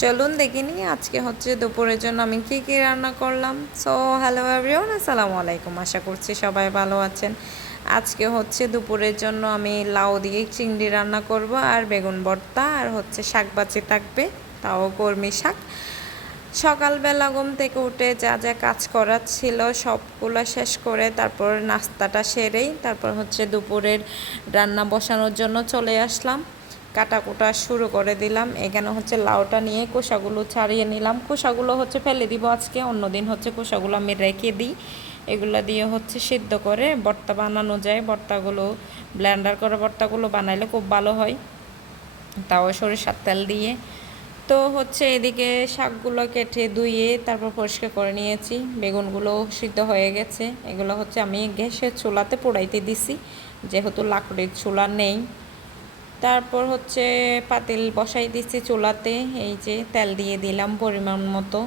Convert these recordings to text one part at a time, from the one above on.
চলুন দেখে নিই আজকে হচ্ছে দুপুরের জন্য আমি কী কী রান্না করলাম। সো হ্যালো এভরিওয়ান আসসালামু আলাইকুম। আশা করছি সবাই ভালো আছেন। আজকে হচ্ছে দুপুরের জন্য আমি লাউ দিয়ে চিংড়ি রান্না করব আর বেগুন ভর্তা আর হচ্ছে শাক বাজি থাকবে, তাও কর্মী শাক। সকালবেলা ঘুম থেকে উঠে যা যা কাজ করার ছিল সবগুলো শেষ করে তারপর নাস্তাটা সেরেই তারপর হচ্ছে দুপুরের রান্না বসানোর জন্য চলে আসলাম। কাটা কুটা শুরু করে দিলাম। এখানে হচ্ছে লাউটা নিয়ে কোষাগুলো ছাড়িয়ে নিলাম। কোষাগুলো হচ্ছে ফেলে দিব আজকে, অন্যদিন হচ্ছে কোষাগুলো আমি রেখে দিই। এগুলো দিয়ে হচ্ছে সিদ্ধ করে ভর্তা বানানো যায়। ভর্তাগুলো ব্লেন্ডার করে ভর্তাগুলো বানাইলে খুব ভালো হয়। তাও সরিষার তেল দিয়ে। তো হচ্ছে এদিকে শাকগুলো কেটে ধুয়ে তারপর পরিষ্কার করে নিয়েছি। বেগুনগুলো সিদ্ধ হয়ে গেছে। এগুলো হচ্ছে আমি গ্যাসের চুলাতে পোড়াইতে দিছি। যেহেতু লাকড়ির চুলা নেই। তারপর হচ্ছে পাতিল বসাই দিচ্ছি চুলাতে, এই যে তেল দিয়ে দিলাম পরিমাণ মতো।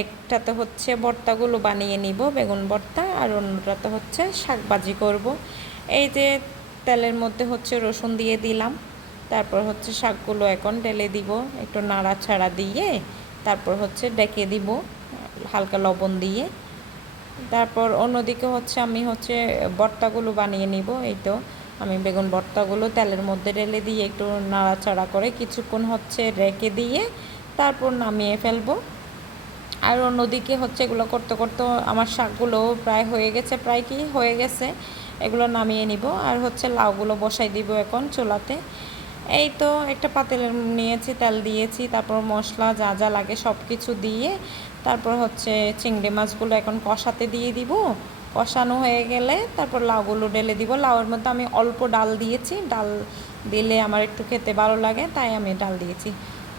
একটাতে হচ্ছে ভর্তাগুলো বানিয়ে নিব, বেগুন ভর্তা, আর অন্যটাতে হচ্ছে শাক ভাজি করব। এই যে তেলের মধ্যে হচ্ছে রসুন দিয়ে দিলাম, তারপর হচ্ছে শাকগুলো এখন ঢেলে দিব একটু নাড়াছাড়া দিয়ে, তারপর হচ্ছে ডেকে দিব হালকা লবণ দিয়ে। তারপর অন্যদিকে হচ্ছে আমি হচ্ছে ভর্তাগুলো বানিয়ে নিব, এই তো। আমি বেগুন ভর্তাগুলো তেলের মধ্যে ঢেলে দিয়ে একটু নাড়াচাড়া করে কিছুক্ষণ হচ্ছে রেখে দিয়ে তারপর নামিয়ে ফেলব। আর অন্যদিকে হচ্ছে এগুলো করতে করতে আমার শাকগুলো প্রায় হয়ে গেছে, প্রায় কি হয়ে গেছে, এগুলো নামিয়ে নিব। আর হচ্ছে লাউগুলো বসাই দিব এখন চুলাতে। এই তো একটা পাতিল নিয়েছি, তেল দিয়েছি, তারপর মশলা যা যা লাগে সব কিছু দিয়ে তারপর হচ্ছে চিংড়ি মাছগুলো এখন কষাতে দিয়ে দিব। কষানো হয়ে গেলে তারপর লাউগুলো ঢেলে দিব। লাউয়ের মধ্যে আমি অল্প ডাল দিয়েছি। ডাল দিলে আমার একটু খেতে ভালো লাগে, তাই আমি ডাল দিয়েছি।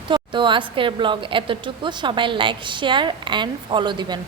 তো তো আজকের ব্লগ এতটুকু। সবাই লাইক শেয়ার অ্যান্ড ফলো দিবেন।